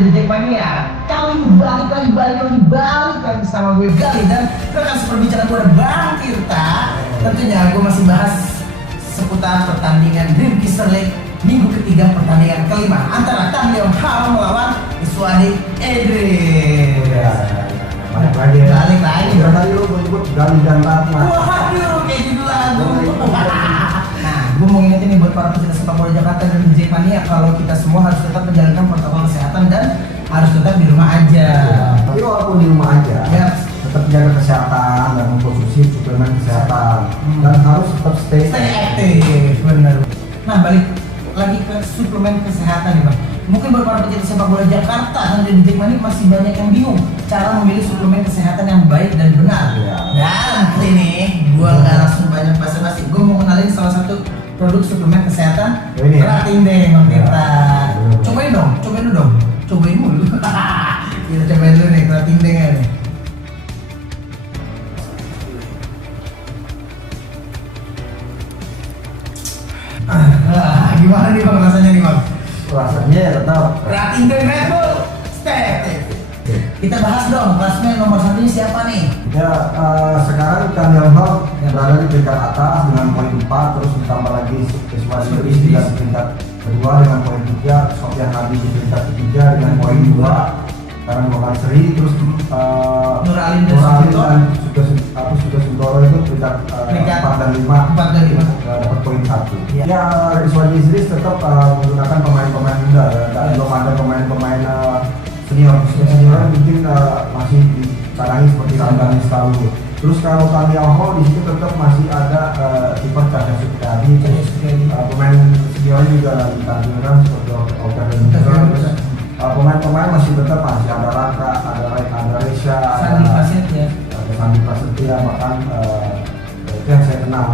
di Jackmania. Kali ini balik lagi sama gue Gali dan rekan seperbicaraan gue ada Bang Tirta. Tentunya gue masih bahas seputar pertandingan Dream Kisser League minggu ketiga pertandingan kelima antara Tan Leong Hao melawan Iswadi Idris. Balik lagi ya. Balik lagi. Tadi lu menyebut Gali dan Ratna. Waduh, kayak judul lagu. Nah, gue mau ngingetin nih buat para pecinta sepak bola Jakarta dan Jackmania kalau kita semua harus tetap menjalankan protokol kesehatan dan harus tetap di rumah aja. Tapi walaupun di rumah aja, ya, tetap jaga kesehatan dan mengkonsumsi suplemen kesehatan dan harus tetap stay aktif, benar. Nah, balik lagi ke suplemen kesehatan nih Bang. Mungkin buat para pecinta sepak bola Jakarta dan di Jackmania masih banyak yang bingung cara memilih suplemen kesehatan yang baik dan benar. Ya. Dan kali ini gue nggak langsung banyak basa-basi, gue mau kenalin salah satu produk suplemen kesehatan. Ini ya? Ratindeng, Bang Tirta. Ya. Cobain dulu. Cobain dulu. Kita cobain dulu nih Ratindengnya nih. Gimana nih Bang rasanya nih Bang? rasanya ya tetap Ratindeng Red Bull Step. Kita bahas dong klasmen nomor satunya siapa nih? ya. Sekarang Tan Leong Hao berada di peringkat atas dengan poin 4, terus ditambah lagi Iswadi Idris di peringkat kedua dengan poin 3, Sofian Hadi di peringkat ketiga dengan poin 2 karena 2 kali seri, terus Nur Alim dan Sudah Sundoro itu peringkat 4 dan 5 dapat poin 1. Iya. Ya, Iswadi Idris tetap menggunakan pemain-pemain muda, belum ada pemain-pemain senior mungkin masih dicadangi seperti Ramdan Istalu. Terus kalau Tan Leong Hao di situ tetap masih ada kiper Caca Supriyadi, pemain senior juga lagi tandingan seperti Oker dan terus pemain-pemain masih tetap ada Raka, ada Resha, Sandi Prasetya. ada Sandi Prasetya, bahkan itu yang saya kenal.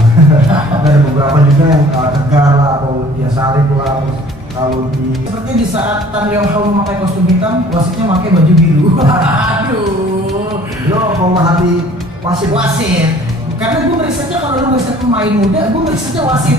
Ada beberapa juga yang Tegar lah atau dia Salib lah. Terus kalau Seperti di saat Tan Leong Hao memakai kostum hitam, wasitnya pakai baju biru. Aduh. lo memahami wasit. Karena gue merisetnya kalau lu meriset pemain muda, gue merisetnya wasit.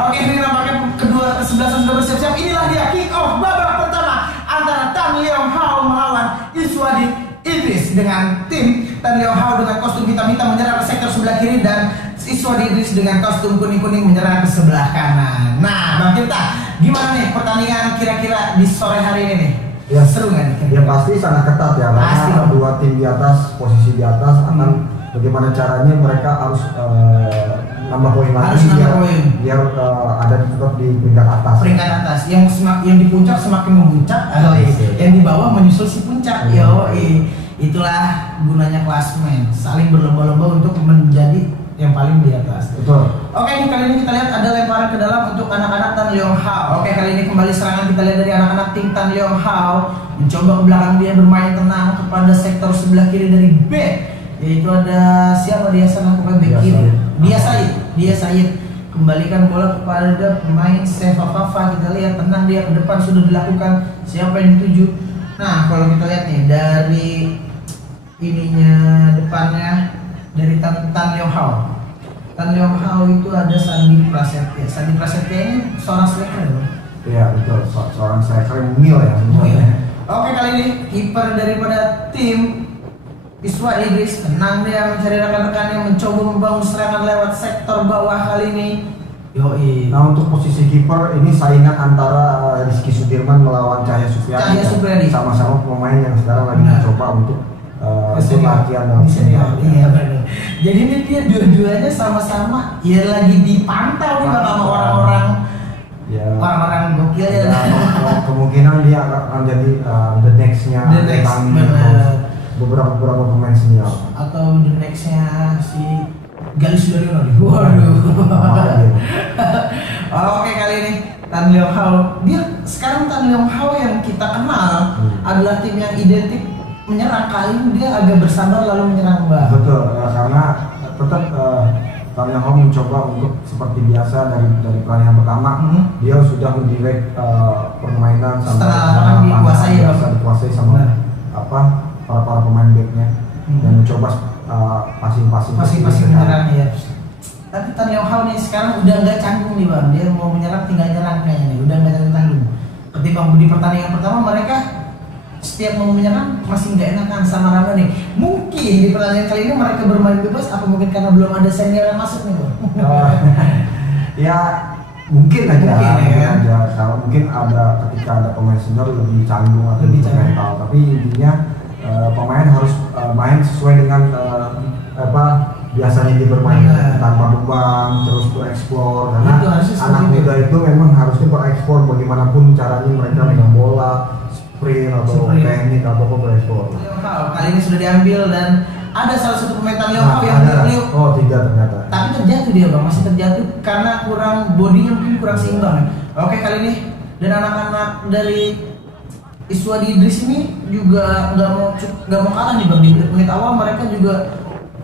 Oke, ini nampaknya kedua kesebelasan sudah bersiap-siap. Inilah dia kick off babak pertama antara Tan Leong Hao melawan Iswadi Idris dengan tim Tan Leong Hao dengan kostum hitam-hitam menyerang ke sektor sebelah kiri dan Iswadi Idris dengan kostum kuning-kuning menyerang ke sebelah kanan. Nah, Bang Tirta, gimana nih pertandingan kira-kira di sore hari ini nih? Ya, seru nggak nih? Ya pasti sangat ketat ya, Pasti. karena dua tim di atas, posisi di atas akan bagaimana caranya mereka harus nambah poin Harus lagi nambah poin. biar ada tetap di peringkat atas. Peringkat atas yang di puncak semakin memuncak, yang di bawah menyusul si puncak. Itulah gunanya klasmen, saling berlomba-lomba untuk menjadi yang paling di atas. Betul. Oke, ini kali ini kita lihat ada lemparan ke dalam untuk anak-anak Tan Leong Hao. Oke, kali ini kembali serangan kita lihat dari anak-anak tim Tan Leong Hao mencoba ke belakang, dia bermain tenang kepada sektor sebelah kiri dari B, yaitu ada siapa dia sana pokoknya bek kiri. Dia Said. Kembalikan bola kepada pemain Seva Fafa. Kita lihat tenang dia ke depan sudah dilakukan. Siapa yang dituju? Nah, kalau kita lihat nih dari ininya depannya dari Tan Leong Hao. Tan Leong Hao itu ada Sandi Prasetya. Sandi Prasetya ini seorang striker loh. Iya betul, seorang striker yang mungil ya sebenarnya. Oke, kali ini kiper daripada tim Iswadi Idris tenang dia mencari rekan-rekannya, mencoba membangun serangan lewat sektor bawah kali ini. Nah, untuk posisi kiper ini saingan antara Rizky Sudirman melawan Cahya Supriyadi. Sama-sama pemain yang sekarang lagi mencoba untuk latihan dalam senior. Iya benar. Jadi ini dia dua-duanya sama-sama ya lagi dipantau nih sama orang-orang. Ya. Orang-orang gokil ya. Kemungkinan dia akan jadi the next-nya beberapa pemain senior atau the next-nya si Gali Sudaryono nih. Waduh. Oke, kali ini Tan Leong Hao. Sekarang Tan Leong Hao yang kita kenal adalah tim yang identik menyerang, kali ini dia agak bersabar lalu menyerang Mbak. Betul, ya, karena tetap Tan Leong Hao mencoba untuk seperti biasa dari pertandingan pertama dia sudah mendirect permainan setelah dikuasai sama para pemain backnya dan mencoba passing menyerang ya. Tapi Tan Leong Hao nih sekarang udah nggak canggung nih Bang, dia mau menyerang tinggal nyerang kayaknya nih, udah nggak canggung. Ke ketimbang di pertandingan pertama mereka setiap mau menyerang masih nggak enakan sama Ramdhani. Mungkin di pertandingan kali ini mereka bermain bebas, apa mungkin karena belum ada senior yang masuk nih Bang? Ya mungkin aja, Mungkin, ya. Kalau mungkin ada ketika ada pemain senior lebih canggung atau Lebih lebih canggung. mental, tapi intinya pemain harus main sesuai dengan apa biasanya dia bermain Benar. tanpa beban, terus bereksplor, karena Itu harusnya seperti anak itu. muda itu memang harusnya bereksplor bagaimanapun caranya mereka megang bola, sprint atau Sprint. teknik atau apa bereksplor. Kali ini sudah diambil dan ada salah satu pemain Tan Leong Hao yang ada. beliau Oh, tiga ternyata. tapi terjatuh dia Bang, masih terjatuh karena kurang bodinya mungkin kurang seimbang. Oke kali ini dan anak-anak dari Iswadi Idris ini juga nggak mau kalah nih Bang, di menit awal mereka juga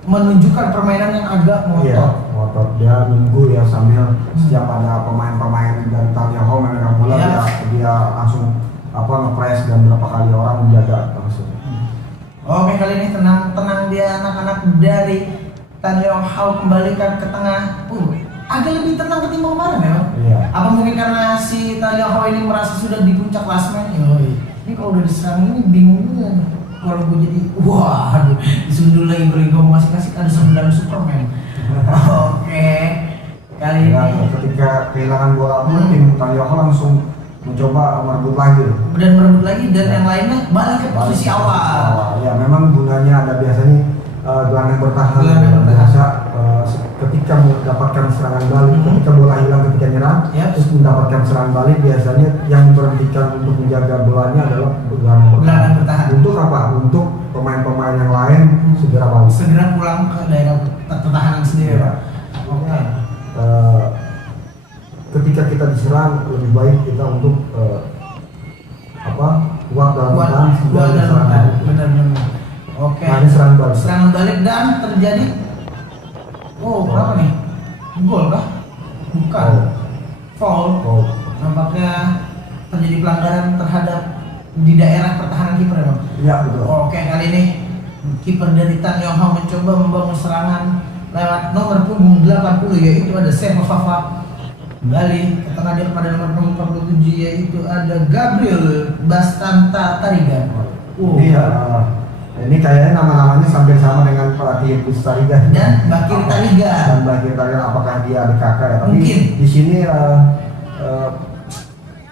menunjukkan permainan yang agak Iya, ngotot. ngotot dia nunggu ya sambil setiap ada pemain-pemain dari Tan Leong Hao memegang bola Iya. dia langsung apa ngepres dan berapa kali orang menjaga langsung. Oke kali ini tenang dia anak-anak dari Tan Leong Hao kembalikan ke tengah. Agak lebih tenang ketimbang kemarin ya. Bang? Iya. Apa mungkin karena si Tan Leong Hao ini merasa sudah di puncak klasemen? Ini kalau udah diserang ini bingung juga. Kalau gue jadi wah, aduh, disundul lagi kalau gue masih ada 9 Superman. Oke. Kali Ya, ini ketika kehilangan bola pun tim Tan Leong Hao langsung mencoba merebut lagi. dan merebut lagi dan Ya. yang lainnya balik ke posisi awal. Ya memang gunanya ada biasanya gelandang bertahan. Gelandang bertahan. Biasa ketika mendapatkan serangan balik, ketika bola hilang ketika nyerang, Yap. terus mendapatkan serangan balik biasanya yang memberhentikan untuk menjaga bolanya adalah gelandang Gelandang bertahan. Untuk apa? Untuk pemain-pemain yang lain segera balik. Segera pulang ke daerah pertahanan sendiri. Ya. Pak. Oke. Ketika kita diserang lebih baik kita untuk apa kuat dalam Kuat bertahan sehingga dalam ada serangan bertahan. balik. Benar. Oke. Nah, ini serangan balik. Serangan balik dan terjadi berapa nih? Gol kah? Bukan. Foul. Oh. Nampaknya terjadi pelanggaran terhadap di daerah pertahanan kiper ya, Bang. Iya betul. Oke, kali ini kiper dari Tan Leong Hao mencoba membangun serangan lewat nomor punggung 80 yaitu ada Sema Fafa. Kembali ke tengah dia pada nomor punggung 47 yaitu ada Gabriel Bastanta Tarigan. Ini ini kayaknya nama-namanya sampai sama dengan pelatih Bustariga Dan Bakir Tarigan. Dan Bakir Tarigan apakah dia adik kakak ya? Tapi Mungkin. di sini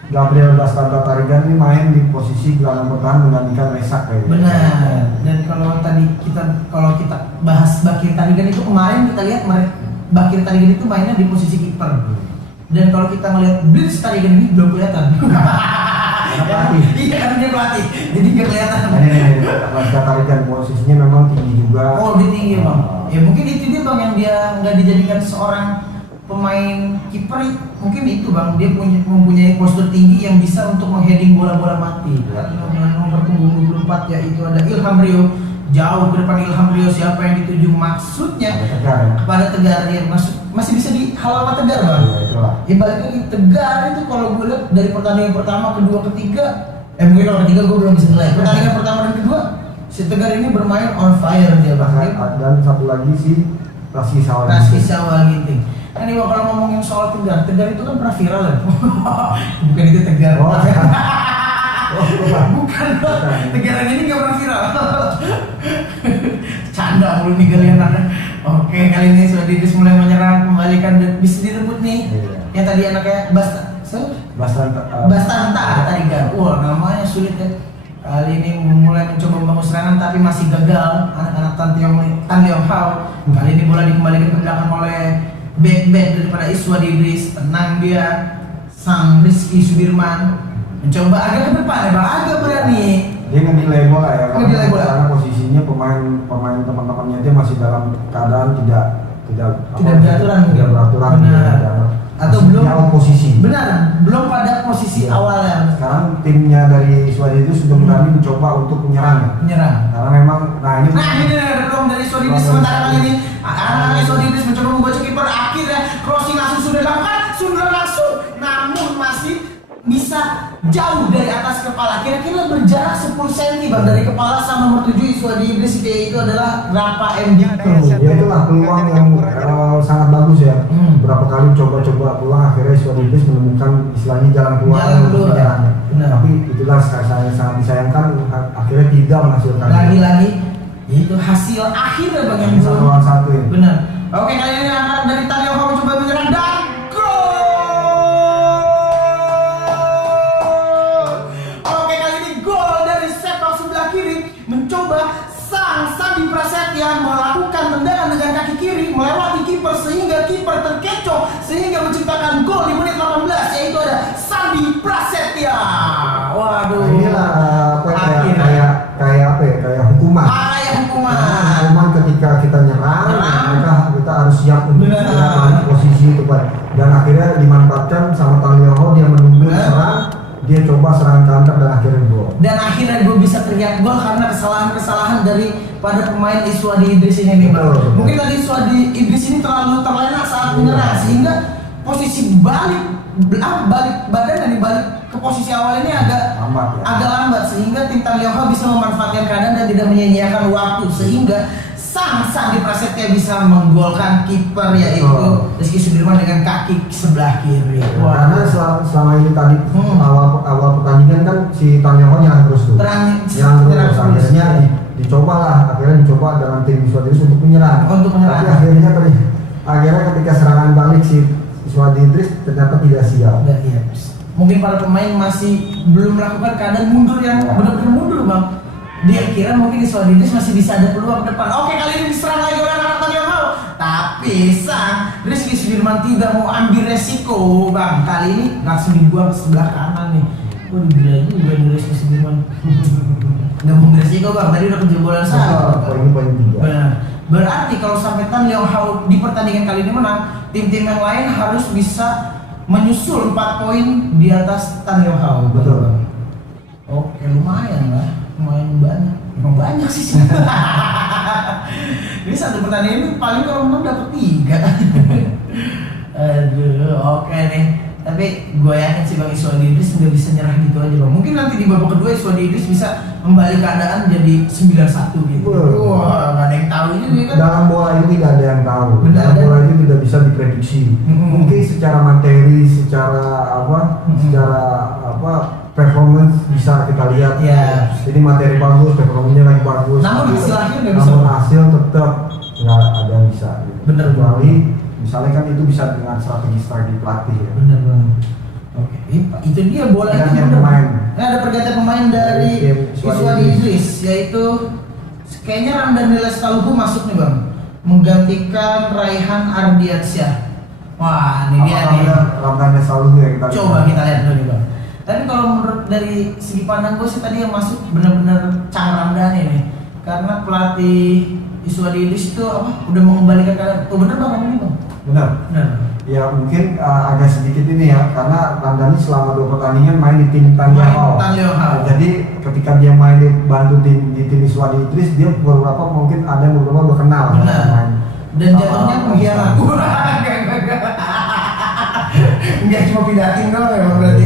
Gabriel Bastanta Tarigan ini main di posisi gelandang bertahan menggantikan Resak kayaknya. Benar. Dan kalau kita bahas Bakir Tarigan itu kemarin kita lihat Bakir Tarigan itu mainnya di posisi kiper. Dan kalau kita ngelihat Blitz Tarigan ini belum kelihatan. pelatih. Iya kan dia pelatih. Jadi nggak kelihatan. Bastanta Tarigan posisinya memang tinggi juga. Oh dia tinggi Bang. Ya mungkin itu dia Bang yang dia nggak dijadikan seorang pemain kiper. Mungkin itu Bang, dia mempunyai postur tinggi yang bisa untuk mengheading bola-bola mati. Dengan nomor punggung 24 yaitu ada Ilham Rio. Jauh ke depan Ilham Rio, siapa yang dituju maksudnya Tegar ya. kepada Tegar dia masih bisa dihalau sama Tegar Bang. Iya, itulah. Ya balik lagi Tegar itu kalau gue lihat dari pertandingan pertama, kedua, ketiga, mungkin kalau ketiga gue belum bisa nilai. Pertandingan pertama dan kedua si Tegar ini bermain on fire dia Bang. Dan satu lagi si Rizky Sawal. Rizky Sawal Ginting. Kan nih Bang, kalau ngomongin soal Tegar itu kan pernah viral ya. Bukan itu Tegar. Bukan Bang. Tegar yang ini nggak pernah viral. Canda mulu nih kalian anak. Oke, kali ini sudah Didis mulai menyerang, kembalikan dan bisa direbut nih. Iya. Yang tadi anaknya Bastanta Tarigan. Wah, namanya sulit ya. Kali ini mulai mencoba membangun serangan tapi masih gagal. Anak-anak Tan Leong Hao. Kali ini bola dikembalikan ke belakang oleh back daripada Iswadi Idris. Tenang dia, sang Rizky Sudirman mencoba agak ke depan ya Bang, agak berani. Dia ngedilai bola ya, Ngedilai bola. karena posisinya pemain teman-temannya dia masih dalam keadaan tidak beraturan mungkin. tidak beraturan. Benar. Atau Masih belum di awal posisi. Benar, belum pada posisi Iya. awalnya Sekarang timnya dari Iswadi itu sudah berani mencoba untuk menyerang. menyerang. Karena memang ini Ada dong dari Iswadi Idris sementara kali ini. Anak Iswadi Idris mencoba membaca kiper, akhirnya crossing langsung sudah dilakukan, namun masih bisa jauh dari atas kepala. Kira-kira berjarak 10 cm Bang dari kepala sama nomor 7 Iswadi Idris itu adalah Rafa M. Dikro. ya itulah peluang yang sangat bagus ya. Berapa kali coba-coba pulang akhirnya Iswadi Idris menemukan istilahnya jalan keluar Jalan untuk keluar. menyerangnya. Benar. Tapi itulah sangat disayangkan akhirnya tidak menghasilkan. Lagi-lagi itu hasil akhirnya Bang yang satu lawan satu ini. Benar. Oke, kali ini anak dari Tan Leong Hao mencoba menyerang dan gol. Oke, kali ini gol dari sepak sebelah kiri mencoba sang Sandi Prasetya melakukan tendangan dengan kaki kiri melewati kiper sehingga kiper terkecoh sehingga menciptakan gol di menit 18, yaitu ada Sandi Prasetya. Waduh. Nah, inilah kayak hukuman. Kayak hukuman. Hukuman ketika kita nyerang, kita harus siap untuk Benar. balik posisi itu Pak. Dan akhirnya dimanfaatkan sama Tan Leong Hao, dia menunggu serang, dia coba serangan counter dan akhirnya gol. Dan akhirnya gue bisa teriak gol karena kesalahan-kesalahan pada pemain Iswadi Idris ini nih Bang. Betul. Mungkin tadi Iswadi Idris ini terlalu terlena saat menyerang sehingga posisi balik badan dan dibalik ke posisi awal ini agak lambat sehingga tim Tan Leong Hao bisa memanfaatkan keadaan dan tidak menyia-nyiakan waktu sehingga sang Sandi Prasetya bisa menggolkan kiper yaitu Rizky Sudirman dengan kaki sebelah kiri. Karena selama ini tadi awal pertandingan kan si Tan Leong Hao nyerang terus tuh. Akhirnya akhirnya dicoba dalam tim Iswadi Idris untuk menyerang. Tapi akhirnya ketika serangan balik si Iswadi Idris ternyata tidak siap. Iya. Mungkin para pemain masih belum melakukan keadaan mundur yang benar-benar mundur Bang. Dia kira mungkin Iswadi Idris masih bisa ada peluang ke depan. Oke, kali ini diserang lagi oleh anak Tan Leong Hao. Tapi sang Rizky Sudirman tidak mau ambil resiko Bang. Kali ini langsung dibuang ke sebelah kanan nih. Gila juga nih Rizky Sudirman. Nggak mau resiko Bang, tadi udah kejebolan satu. Poin 3. Benar. Berarti kalau sampai Tan Leong Hao di pertandingan kali ini menang, tim-tim yang lain harus bisa menyusul 4 poin di atas Tan Leong Hao. Betul. Oke, lumayan lah. Lumayan banyak. Emang banyak sih sebenarnya. Ini satu pertandingan itu paling kalau menang dapat 3. Aduh, oke nih. Tapi gue yakin sih Bang Iswadi Idris nggak bisa nyerah gitu aja Bang. Mungkin nanti di babak kedua Iswadi Idris bisa membalik keadaan jadi 9-1 gitu. Wah, nggak ada yang tahu ini kan. Dalam bola ini tidak ada yang tahu. Benar, Dalam bola ini tidak bisa diprediksi. Mungkin secara materi, secara performance bisa kita lihat. Ya. Ini materi bagus, performanya lagi bagus. Namun hasil akhir nggak bisa. Namun hasil tetap nggak ada yang bisa. Gitu. Bener. Kecuali misalnya kan itu bisa dengan strategi pelatih ya. Bener Bang. Oke, itu dia bola itu Pergantian bener. pemain. Nah, ada pergantian pemain dari Iswadi Idris yaitu kayaknya Ramdhani Lestaluhu masuk nih Bang, menggantikan Raihan Ardiansyah. Wah, ini dia nih. Ramdhani Lestaluhu ya kita. Coba kita lihat dulu nih Bang. Tapi kalau menurut dari segi pandang gue sih tadi yang masuk benar-benar Cang Ramdhani nih, karena pelatih Iswadi Idris itu udah mengembalikan keadaan. Oh bener Bang ini Bang. Benar. Ya mungkin agak sedikit ini ya, karena Ramdhani selama 2 pertandingan main di tim Tan Leong Hao. Jadi ketika dia main bantu tim di tim Iswadi Idris, dia beberapa mungkin ada beberapa udah kenal. Benar. Dan jatuhnya pengkhianat. Enggak cuma pindahin doang ya berarti.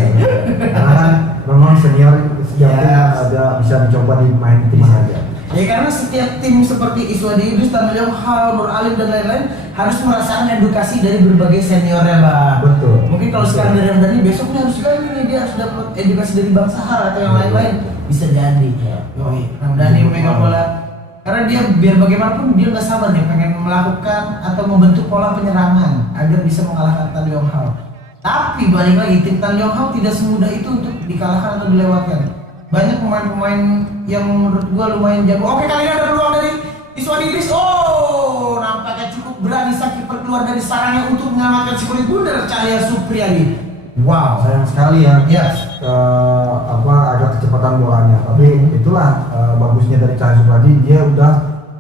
Karena kan memang senior ada bisa dicoba di main tim mana aja. Ya karena setiap tim seperti Iswadi Idris, Tan Leong Hao, Nur Alim dan lain-lain harus merasakan edukasi dari berbagai seniornya Bang. Betul. Mungkin kalau sekarang dari Ramdhani besoknya harus lagi nih dia harus dapat edukasi dari Bang Sahar atau yang lain-lain bisa jadi. Yoi, Ramdhani memegang bola. Karena dia biar bagaimanapun dia nggak sabar nih pengen melakukan atau membentuk pola penyerangan agar bisa mengalahkan Tan Leong Hao. Tapi balik lagi tim Tan Leong Hao tidak semudah itu untuk dikalahkan atau dilewatkan. Banyak pemain-pemain yang menurut gua lumayan jago. Oke, kali ini ada peluang dari Iswadi Idris. Oh, nampaknya cukup berani sang kiper keluar dari sarangnya untuk menyelamatkan si kulit bundar Cahya Supriyadi. Wow, sayang sekali ya. Yes. Agak kecepatan bolanya. Tapi itulah bagusnya dari Cahya Supriyadi, dia udah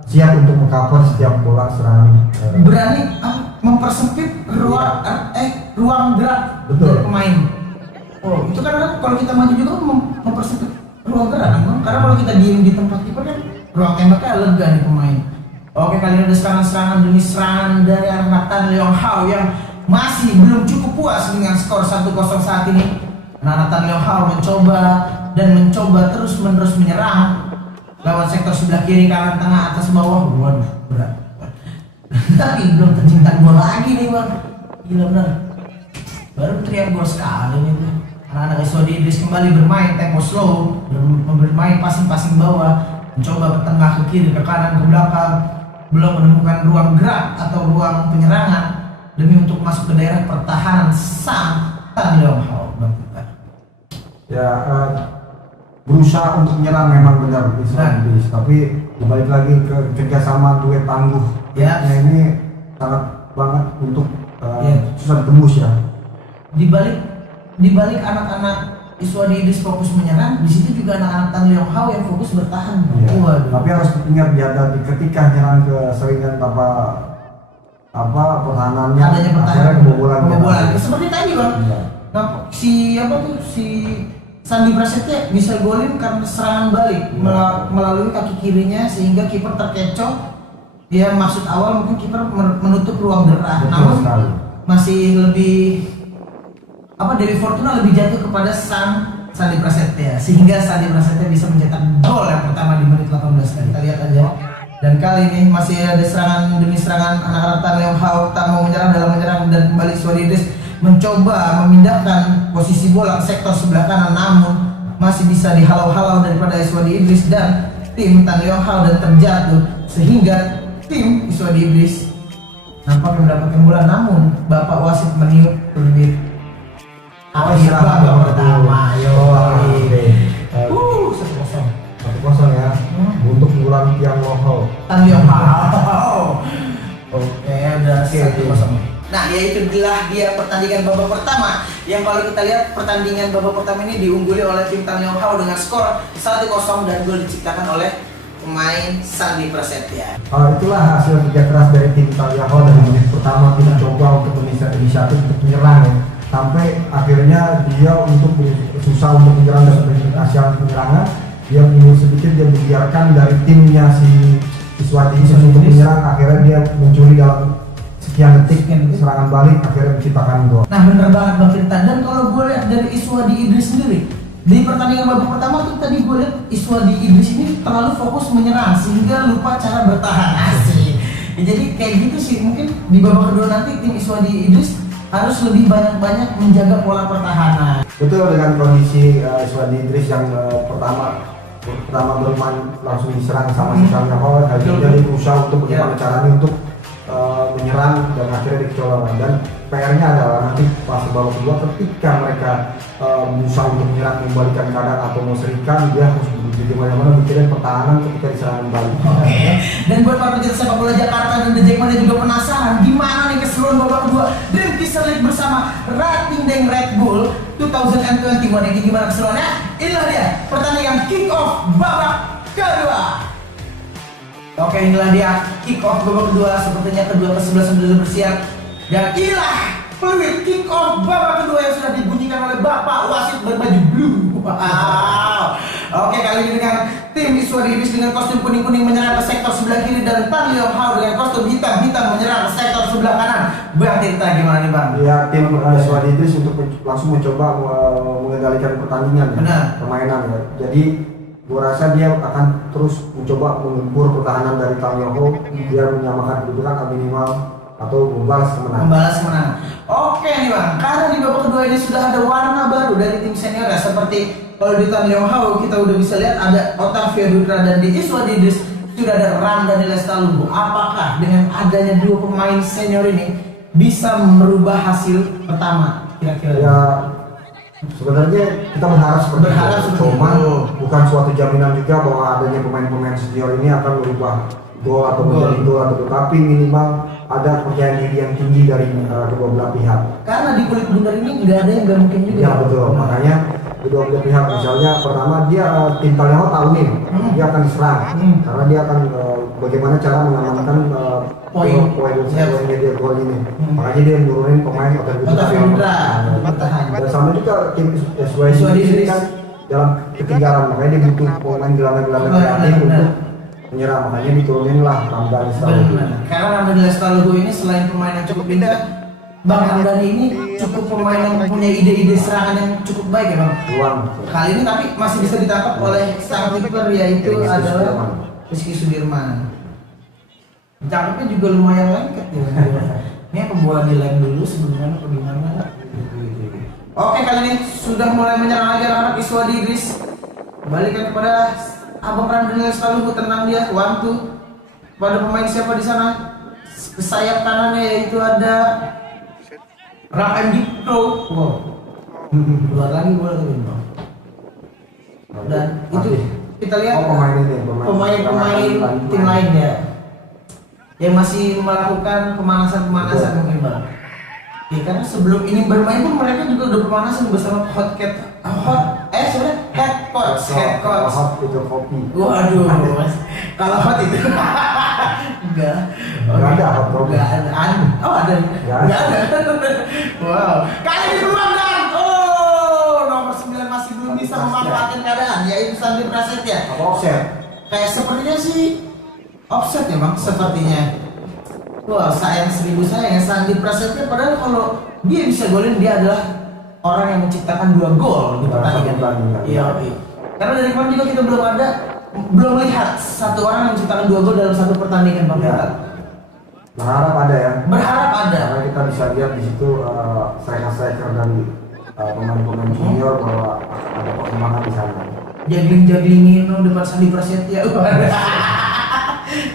siap untuk mengcover setiap bola serangan. Berani mempersempit ruang gerak dari pemain. Oh, itu kan kalau kita maju juga mempersempit ruang gerak kan? Karena kalau kita diem di tempat kiper kan ruang tembaknya lega nih pemain. Oke, kali ini ada serangan-serangan demi serangan dari anak Tan Leong Hao yang masih belum cukup puas dengan skor 1-0 saat ini. Anak Tan Leong Hao mencoba terus-menerus menyerang lewat sektor sebelah kiri, kanan, tengah, atas, bawah. Waduh, berat. Tapi belum tercipta gol lagi nih Bang. Gila bener. Baru teriak gol sekali nih. Anak-anak Iswadi Idris kembali bermain tempo slow, bermain passing-passing bawah, mencoba ke tengah, ke kiri, ke kanan, ke belakang, belum menemukan ruang gerak atau ruang penyerangan demi untuk masuk ke daerah pertahanan sang Tan Leong Hao. Ya, berusaha untuk menyerang memang benar Iswadi Idris, tapi kembali lagi ke kerjasama duet tangguh. Ya. Nah, ini sangat banget untuk Ya. susah ditembus ya. Di balik anak-anak Iswadi Idris fokus menyerang, di situ juga anak-anak Tan Leong Hao yang fokus bertahan. Iya. Waduh. Tapi harus ingat dihadapi ketika nyerang ke seringan pertahanannya Adanya pertahanan akhirnya kebobolan. seperti tadi bang. Iya. Nah, si Sandi Prasetya bisa golin karena serangan balik melalui kaki kirinya sehingga kiper terkecoh. Dia maksud awal mungkin kiper menutup ruang gerak, Betul namun sekali. masih lebih Dewi Fortuna lebih jatuh kepada Sandi Prasetya sehingga Sandi Prasetya bisa mencetak gol yang pertama di menit 18 kali. Kita lihat aja. Dan kali ini masih ada serangan demi serangan anak-anak Tan Leong Hao tak mau menyerang dalam menyerang dan kembali Iswadi Idris mencoba memindahkan posisi bola ke sektor sebelah kanan, namun masih bisa dihalau-halau daripada Iswadi Idris dan tim Tan Leong Hao dan terjatuh sehingga tim Iswadi Idris nampak mendapatkan bola, namun Bapak wasit meniup peluit akhir babak pertama. Kosong ya. Untuk mengulangi tiang lokal. Tan Leong Hao. Oke, udah 1-0. Nah, yaitu dia pertandingan babak pertama yang kalau kita lihat pertandingan babak pertama ini diungguli oleh tim Tan Leong Hao dengan skor 1-0 dan gol diciptakan oleh pemain Sandi Prasetya. Itulah hasil kerja keras dari tim Tan Leong Hao dari menit pertama kita coba untuk inisiatif untuk menyerang ya. Sampai akhirnya dia untuk susah untuk menyerang dan berhasil penyerangan, dia mundur sedikit, dia membiarkan dari timnya si Iswadi Idris untuk menyerang, akhirnya dia mencuri dalam sekian detik serangan balik akhirnya menciptakan gol. Nah, bener banget Bang Firta. Dan kalau gue lihat dari Iswadi Idris sendiri di pertandingan babak pertama tuh tadi gue lihat Iswadi Idris ini terlalu fokus menyerang sehingga lupa cara bertahan. Asik. Ya, jadi kayak gitu sih, mungkin di babak kedua nanti tim Iswadi Idris harus lebih banyak-banyak menjaga pola pertahanan. Betul, dengan kondisi Iswadi Idris yang pertama bermain langsung diserang sama si Tan Leong Hao, akhirnya dia berusaha untuk bagaimana caranya untuk menyerang dan akhirnya dikecolongan. Dan PR-nya adalah nanti pas babak kedua ketika mereka berusaha untuk menyerang, membalikan keadaan atau mau serikan, dia harus di mana-mana mikirin pertahanan ketika diserang balik. Dan buat para pecinta sepak bola Jakarta dan The Jackmania juga penasaran gimana nih keseruan babak kedua Dream Kisah League bersama Ratingdeng Red Bull 2021. Ini gimana keseruannya? Inilah dia pertandingan kick off babak kedua. Oke, inilah dia kick off babak kedua. Sepertinya kedua ke-11 sudah bersiap. Dan inilah peluit kick off babak kedua yang sudah dibunyikan oleh Bapak wasit berbaju blue. Wow. Oke, kali ini dengan tim Iswadi Idris dengan kostum kuning-kuning menyerang ke sektor sebelah kiri dan Tan Leong Hao dengan kostum hitam-hitam menyerang ke sektor sebelah kanan. Bang Tirta, gimana nih Bang? Ya, tim Iswadi Idris untuk langsung mencoba mengendalikan pertandingan, permainan ya. Jadi gua rasa dia akan terus mencoba menggempur pertahanan dari Tan Leong Hao biar menyamakan kedudukan atau minimal atau membalas kemenangan. Oke nih Bang, karena di babak kedua ini sudah ada warna baru dari tim senior ya, seperti kalau di Tan Leong Hao kita udah bisa lihat ada Otavio Dutra, dan di Iswadi Idris sudah ada Ramdhani Lestaluhu. Apakah dengan adanya dua pemain senior ini bisa merubah hasil pertama kira-kira? Ya, sebenarnya kita berharap seperti itu. Cuma bukan suatu jaminan juga bahwa adanya pemain-pemain senior ini akan merubah gol atau menjadi gol, atau tetapi minimal ada kepercayaan diri yang tinggi dari kedua belah pihak. Karena di kulit bundar ini nggak ada yang nggak mungkin juga. Ya betul, makanya kedua belah pihak misalnya pertama dia tim Tan Leong Hao tahu nih dia akan diserang karena dia akan bagaimana cara mengamankan poin dia gol ini. Makanya dia menurunin pemain Otavio Dutra dan sama juga tim Iswadi ini kan dalam ketinggalan, makanya dia butuh pemain gelandang-gelandang kreatif untuk menyerang, makanya diturunin lah Ramdhani Lestaluhu. Karena Ramdhani Lestaluhu ini selain pemain yang cukup pintar, Bang Ramdhani ini cukup pemain yang punya ide-ide serangan yang cukup baik ya Bang. Kali ini tapi masih bisa ditangkap oleh sang kiper yaitu adalah Rizky Sudirman. Cakepnya juga lumayan lengket ya. Ini apa bola di lem dulu sebenarnya atau gimana? Oke, kali ini sudah mulai menyerang lagi anak Iswadi Idris. Balikan kepada Abang Ramdan Lestaluhu, tenang dia, 1-2. Pada pemain siapa di sana? Ke sayap kanannya yaitu ada Rakan Dipro. Wow. Keluar lagi bola tuh, Bang. Dan itu kita lihat pemain tim lain ya yang masih melakukan pemanasan mungkin, Bang. Ya karena sebelum ini bermain pun mereka juga udah pemanasan bersama head coach. Hot itu kopi. Waduh, Mas. Kalau hot itu enggak ada hot kopi. Enggak ada. Oh, ada. Enggak ada. Wow. Kali ini keluar dan nomor 9 masih belum bisa memanfaatkan keadaan, yaitu Sandi Prasetya. Apa offset? Kayak sepertinya sih offset ya, Bang, sepertinya. Wah, sayang 1000 sayang ya Sandi Prasetya, padahal kalau dia bisa golin, dia adalah orang yang menciptakan 2 gol di pertandingan. Iya. Karena dari kemarin juga kita belum lihat satu orang yang menciptakan 2 gol dalam satu pertandingan, Bang. Ya. Berharap ada ya. Berharap ada. Karena kita bisa lihat di situ striker dari pemain-pemain junior bahwa ada perkembangan di sana. Jagling-jaglingin depan Sandi Prasetya.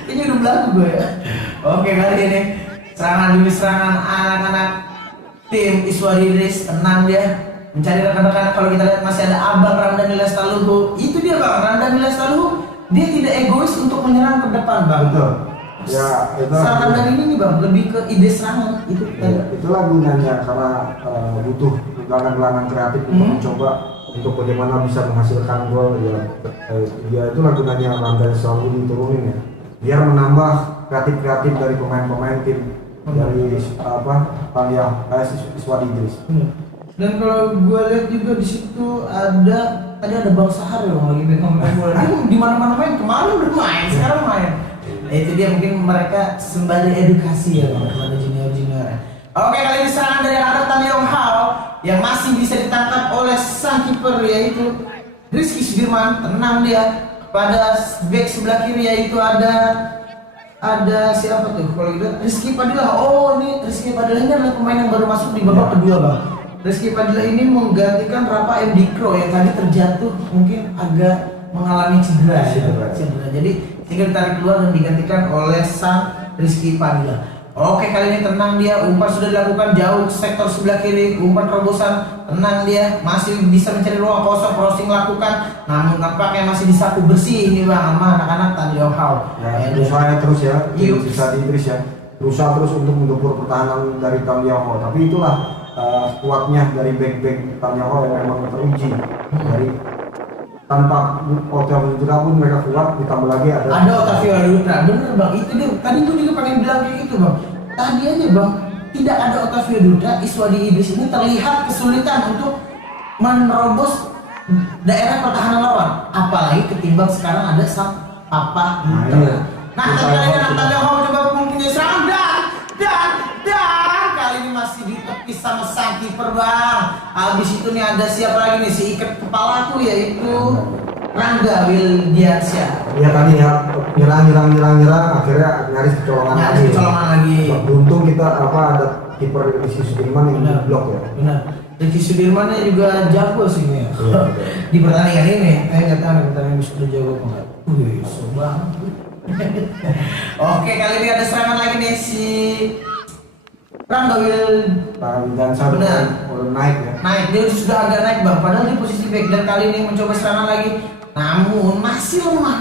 Kayaknya udah belagu gue ya. Oke, kali ini serangan demi serangan anak-anak tim Iswadi Idris, tenang dia mencari rekan-rekan. Kalau kita lihat masih ada Abang Ramdan Lestaluhu. Itu dia, Bang, Ramdan Lestaluhu. Dia tidak egois untuk menyerang ke depan, Bang. Betul. Ya, itu serangan dari ini nih, Bang, lebih ke ide serangan itu. Ya, itulah gunanya, karena butuh gelandang-gelandang kreatif untuk mencoba untuk bagaimana bisa menghasilkan gol ya. Itulah gunanya Ramdan Lestaluhu diturunin ya, biar menambah kreatif dari pemain-pemain tim dari Iswadi Idris. Dan kalau gue lihat juga di situ tadi ada Bang Sahar ya, Bang, lagi pegang bola. Dia di mana-mana main, kemarin udah main, sekarang main. Itu dia, mungkin mereka sembari edukasi ya, Bang, kepada junior-junior. Oke, kali ini serangan dari anak Tan Yong Hao yang masih bisa ditangkap oleh sang kiper yaitu Rizky Sudirman. Tenang dia. Pada back sebelah kiri yaitu ada siapa tuh? Kalau gitu Rizky Padilla. Oh, ini Rizky Padilla ini adalah pemain yang baru masuk di babak kedua, Bang. Rizky Padilla ini menggantikan Rafa M. Dikro yang tadi terjatuh, mungkin agak mengalami cedera. Jadi tinggal ditarik keluar dan digantikan oleh sang Rizky Padilla. Oke, kali ini tenang dia, umpan sudah dilakukan jauh sektor sebelah kiri, umpan terobosan, tenang dia, masih bisa mencari ruang kosong, crossing lakukan, namun nampaknya masih disapu bersih ini, Bang, sama anak-anak Tan Yong Hao. Ya, berusaha terus ya, bisa Idris ya, berusaha terus untuk mendukung pertahanan dari Tan Yong Hao, tapi itulah kuatnya dari back Tan Yong Hao yang memang teruji dari tanpa Otavio Dutra pun mereka kuat, ditambah lagi ada Otavio Dutra. Bener, Bang, itu dia. Tadi gue juga pengen bilang kayak gitu, Bang. Tadi aja, Bang, tidak ada Otavio Dutra, Iswadi Idris ini terlihat kesulitan untuk menerobos daerah pertahanan lawan, apalagi ketimbang sekarang ada sang Papa Dutra. Nah, kali ini Tan Yong Hao coba mempunyai serangan dan kali ini masih ditepis sama sang kiper, Bang. Habis itu nih ada siapa lagi nih, si ikat kepala tuh yaitu Rangga Wildiansyah. Iya tadi ya, nyerang akhirnya nyaris kecolongan lagi. Beruntung kita ada kiper Rizky Sudirman yang diblok ya. Benar. Rizky Sudirman juga jago sih nih. Di pertandingan ini, nggak tahu pertandingan bisa udah jago apa enggak. Sobang. Oke, kali ini ada serangan lagi nih si Rangga Wildiansyah. Benar. Udah naik ya. Naik, dia sudah agak naik, Bang. Padahal di posisi back, dan kali ini mencoba serangan lagi. Namun masih lemah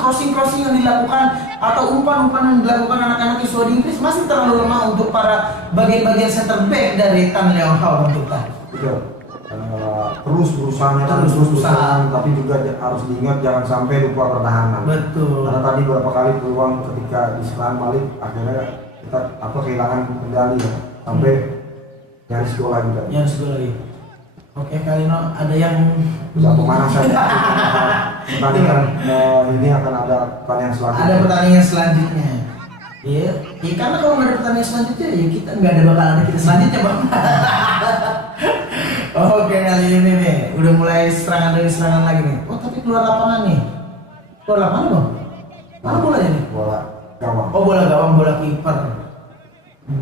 crossing yang dilakukan atau umpan yang dilakukan anak-anak Iswadi Idris masih terlalu lemah untuk para bagian-bagian center back dari Tan Yong Hao, Bang kita. Betul. Terus berusaha, tapi juga harus diingat jangan sampai lupa pertahanan. Betul. Karena tadi beberapa kali peluang ketika di serangan balik akhirnya kita kehilangan kendali ya, sampai nyaris gol lagi kan. Nyaris gol lagi. Oke, kali ini ada yang bisa pemanasan. Pertandingan ini akan ada pertandingan selanjutnya. Ada pertandingan selanjutnya. Iya, karena kalau nggak ada pertandingan selanjutnya ya kita nggak ada kita selanjutnya, Bang. Oke, kali ini nih udah mulai serangan lagi nih. Oh, tapi keluar lapangan nih. Keluar lapangan, Bang? Mana bolanya nih? Bola gawang. Oh, bola gawang, bola kiper.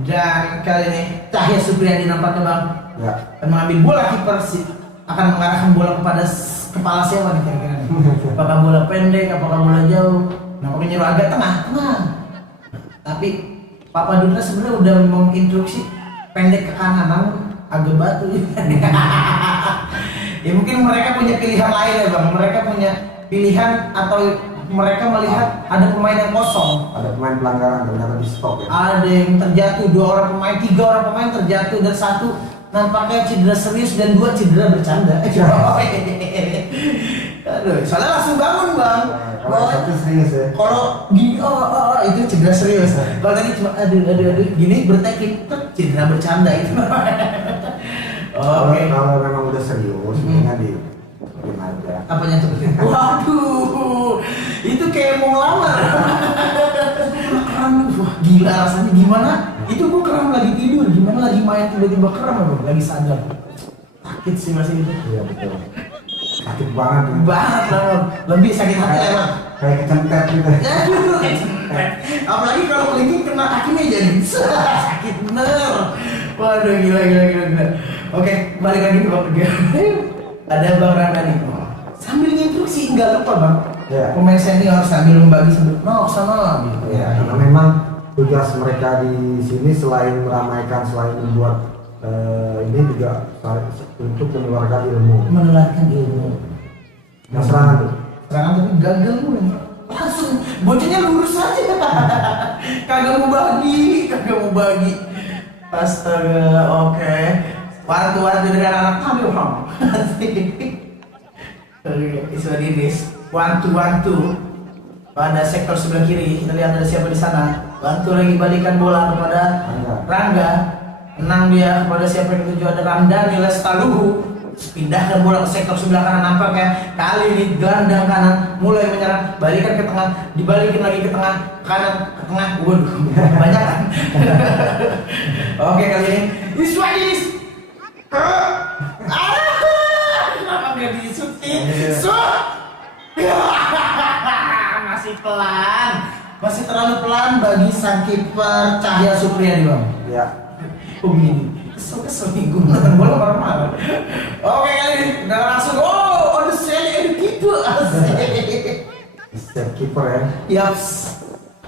Dan kali ini Cahya Supriyadi nampaknya, Bang. Ya. Dan mengambil bola, kiper akan mengarahkan bola kepada kepala siapa nih kira-kira nih? Apakah bola pendek, apakah bola jauh? Nah, pokoknya nyuruh agak tengah. Tapi Papa Dudra sebenarnya udah menginstruksi pendek ke kanan, namun agak batu. Ya mungkin mereka punya pilihan lain ya bang. Mereka punya pilihan atau mereka melihat ada pemain yang kosong. Ada pemain pelanggaran ternyata di stop ya. Ada yang terjatuh, 2 orang pemain, 3 orang pemain terjatuh dan 1 nampaknya cedera serius dan 2 cedera bercanda. Aduh, soalnya langsung bangun bang. Kalau satu serius ya. Kalau gini, itu cedera serius. Kalau tadi cuma aduh, gini bertekin, cedera bercanda itu. Oke. Kalau memang udah serius, mendingan di aja. Apanya tuh? Waduh, itu kayak mau ngelamar. Wah gila rasanya gimana? Itu gua kram lagi tidur, gimana lagi main tiba-tiba kram bro, lagi sadar. Sakit sih masih itu. Iya betul. Sakit banget. Banget lah, lebih sakit hati lah bang. Kayak kecentet gitu. Apalagi kalau kelingking kena kaki meja nih, sakit bener. Waduh gila. Oke, balik lagi ke bapak dia. Ada Bang Rana nih. Sambil instruksi enggak lupa bang. Ya. Pemain senior sambil membagi sambil sana gitu. Ya, karena memang tugas mereka di sini selain meramaikan, selain membuat ini juga untuk menularkan ilmu. Menularkan ilmu. Nah, serangan tuh. Serangan tapi gagal nih. Langsung bocahnya lurus aja. Kagak mau bagi. Astaga, oke. Wantu dengan anak tampil bang. Oke, Iswa Didis. Wantu. Pada sektor sebelah kiri kita lihat ada siapa di sana. Wantu lagi balikan bola kepada Rangga. Menang dia kepada siapa yang dituju, ada Ramdhani Lestaluhu. Pindahkan bola ke sektor sebelah kanan, nampaknya kali ini gelandang kanan mulai menyerang, balikan ke tengah, dibalikin lagi ke tengah, kanan ke tengah. Waduh, banyak kan. Oke, kali ini Iswa Didis. Kenapa nggak disutin? Masih pelan, masih terlalu pelan bagi sang kiper Cahya Supriyadi bang. Ya. Oh gini, kesel nih gue nonton bola marah-marah. Oke kali ini udah langsung. Ada sele kiper asik. Step keeper ya. Yaps.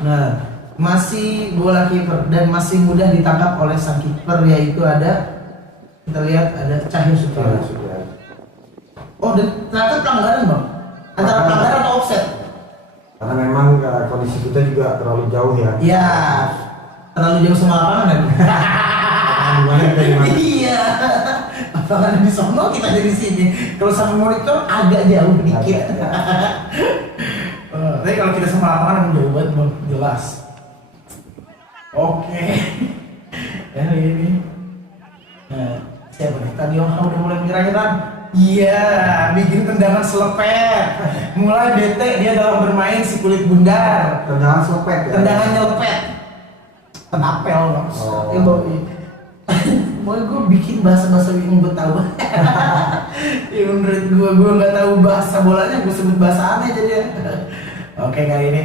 Nah, masih bola kiper dan masih mudah ditangkap oleh sang kiper, yaitu ada, kita lihat ada Cahya Supriyadi. Oh, dan ternyata pelanggaran bang. Antara pelanggaran atau offset? Karena memang kondisi kita juga terlalu jauh ya. Iya, terlalu jauh sama lapangan kan? Iya, lapangan di sono kita di sini. Kalau sama monitor agak jauh dikit. Tapi kalau kita sama lapangan emang jauh banget bang, jelas. Oke. Ya ini. Nah, siapa nih? Tadi orang udah mulai menyerang. Iya, bikin tendangan selepet. Mulai bete dia dalam bermain si kulit bundar. Tendangan selepet ya. Tendangan nyelepet. Penapel bang. Oh. Ya bang. Mau gue bikin bahasa yang gue tahu. Ya menurut gue nggak tahu bahasa bolanya, gue sebut bahasa aneh jadi. Oke kali ini.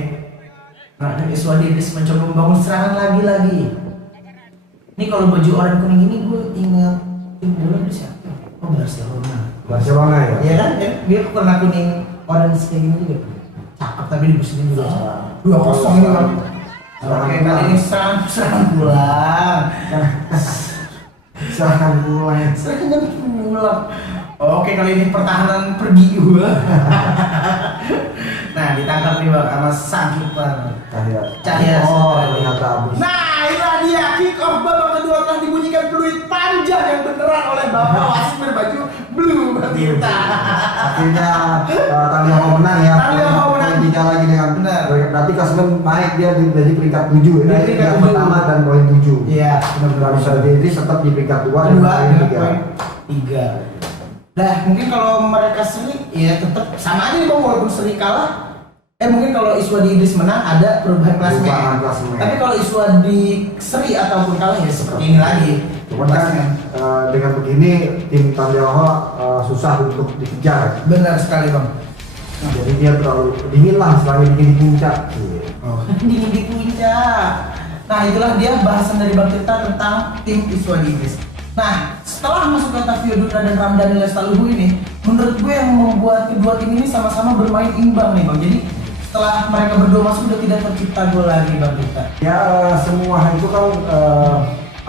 Nah, Iswa Didis mencoba membangun serangan lagi. Ini kalau baju oranye kuning ini gue ingat tim bola itu siapa? Oh Barcelona. Barcelona ya. Iya kan? Dia pernah kuning orange kayak gini juga. Cakep tapi di musim ini juga. 2-0 ini bang. Oke kali ini serang pulang. Serangan pulang. Oke kali ini pertahanan pergi gua. Nah ditangkap nih bang sama sang kiper Cahya. Oh ternyata habis. Nah inilah dia kick off babak kedua, telah dibunyikan peluit panjang yang beneran oleh bapak wasit berbaju blue bertinta. Akhirnya Taliaho menang ya. Taliaho menang. 3 lagi dengan. Benar. Berarti klasemen naik dia dari peringkat 7 ya. Dari peringkat 7. Pertama dan poin 7. Iya Benar-benar bisa Didis tetap di peringkat 2 dan kedua poin dengan 3. poin 3. Nah mungkin kalau mereka seri ya tetap sama aja nih bang, walaupun seri kalah. Mungkin kalau Iswa Didis menang ada perubahan klasemen. Tapi kalau Iswa di seri ataupun kalah ya seperti ini lagi. Cuman kan dengan begini tim Taliaho susah untuk dikejar. Benar sekali bang. Jadi dia terlalu dingin lah, selalu dingin di puncak. Oh. Dingin di puncak. Nah itulah dia bahasan dari Bang Tirta tentang tim Iswa Didis. Nah setelah masuk ke Otavio Dutra dan Ramdhani Lestaluhu ini, menurut gue yang membuat kedua tim ini sama-sama bermain imbang nih bang. Jadi setelah mereka berdua masuk udah tidak tercipta gol lagi bang Dutra. Ya semua hal itu kan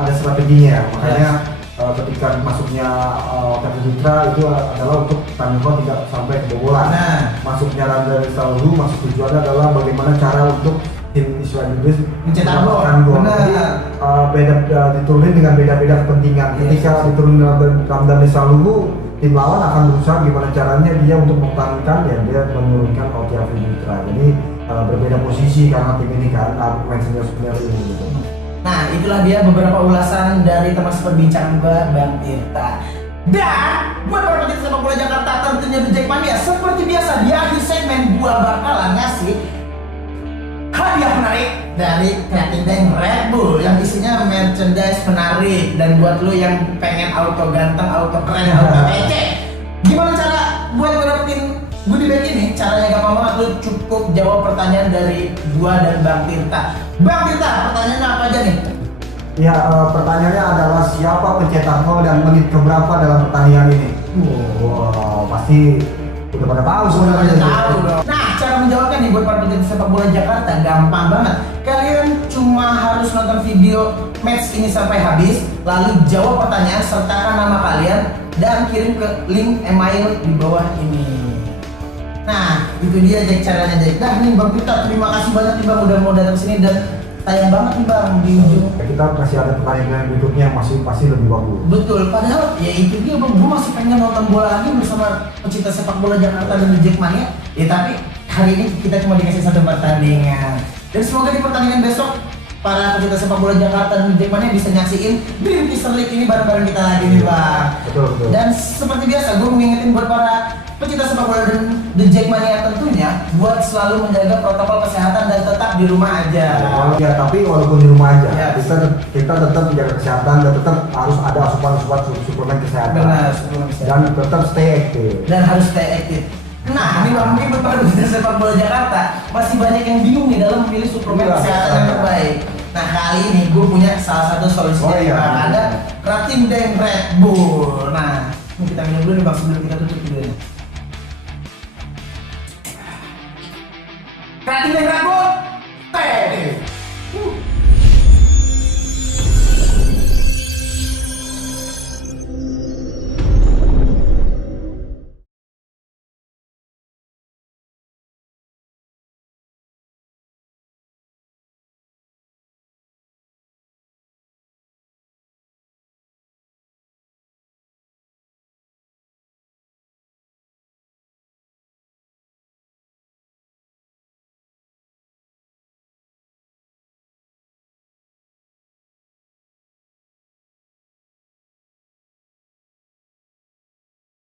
ada strateginya, makanya ketika masuknya Otavio Dutra itu adalah untuk Tanjung tidak sampai kebobolan. Nah. Masuknya Ramdhani Lestaluhu masuk tujuannya adalah bagaimana cara untuk tim Islam Inggris mencetak gol. Jadi beda diturunin dengan beda-beda kepentingan. Ketika diturunin Ramdhani Lestaluhu, tim lawan akan berusaha gimana caranya dia untuk mempertahankan ya dia menurunkan Otavio Dutra. Jadi berbeda posisi karena tim ini kan main senior ini gitu. Nah itulah dia beberapa ulasan dari teman perbincangan gue Bang Tirta. Dan buat para pecinta sepak bola Jakarta tentunya The Jackmania seperti biasa di akhir segmen gue bakalan ngasih hadiah menarik dari Creative Bank Red Bull yang isinya merchandise menarik. Dan buat lu yang pengen auto ganteng, auto keren, auto kece, gimana cara buat ngedapetin goodie bag ini? Caranya gampang banget, lu cukup jawab pertanyaan dari gua dan Bang Tirta. Bang Tirta, pertanyaannya apa aja nih? Ya pertanyaannya adalah siapa pencetak gol dan menit keberapa dalam pertandingan ini? Wow, pasti udah pada tahu sebenarnya. Tahu dong. Nah, cara menjawabnya nih buat para pecinta sepak bola Jakarta gampang banget. Kalian cuma harus nonton video match ini sampai habis, lalu jawab pertanyaan sertakan nama kalian dan kirim ke link email di bawah ini. Nah, itu dia Jack caranya Jack. Nah, nih Bang Tirta, terima kasih banyak nih Bang udah mau datang sini dan sayang banget nih Bang di ujung. Kita masih ada pertanyaan berikutnya yang pasti lebih bagus. Betul, padahal ya itu dia Bang, gue masih pengen nonton bola lagi bersama pecinta sepak bola Jakarta dan The Jackmania. Ya tapi hari ini kita cuma dikasih satu pertandingan. Dan semoga di pertandingan besok para pecinta sepak bola Jakarta dan The Jackmania bisa nyaksiin Dream Teaser League ini bareng-bareng kita lagi nih Bang. Betul. Dan seperti biasa gue mengingetin buat para pecinta sepak bola dan The Jackmania tentunya buat selalu menjaga protokol kesehatan dan tetap di rumah aja. Ya, tapi walaupun di rumah aja, Ya. kita tetap menjaga kesehatan dan tetap harus ada asupan suplemen kesehatan. Benar, suplemen kesehatan. Dan tetap stay active. Dan harus stay active. Nah, ini Bang, mungkin buat para pecinta sepak bola Jakarta masih banyak yang bingung nih dalam memilih suplemen Iya, kesehatan yang terbaik. Nah, kali ini gue punya salah satu solusinya nih, Bang. Ada Creative Bank Red Bull. Nah, ini kita minum dulu nih Bang sebelum kita tutup videonya. Creative Bank Red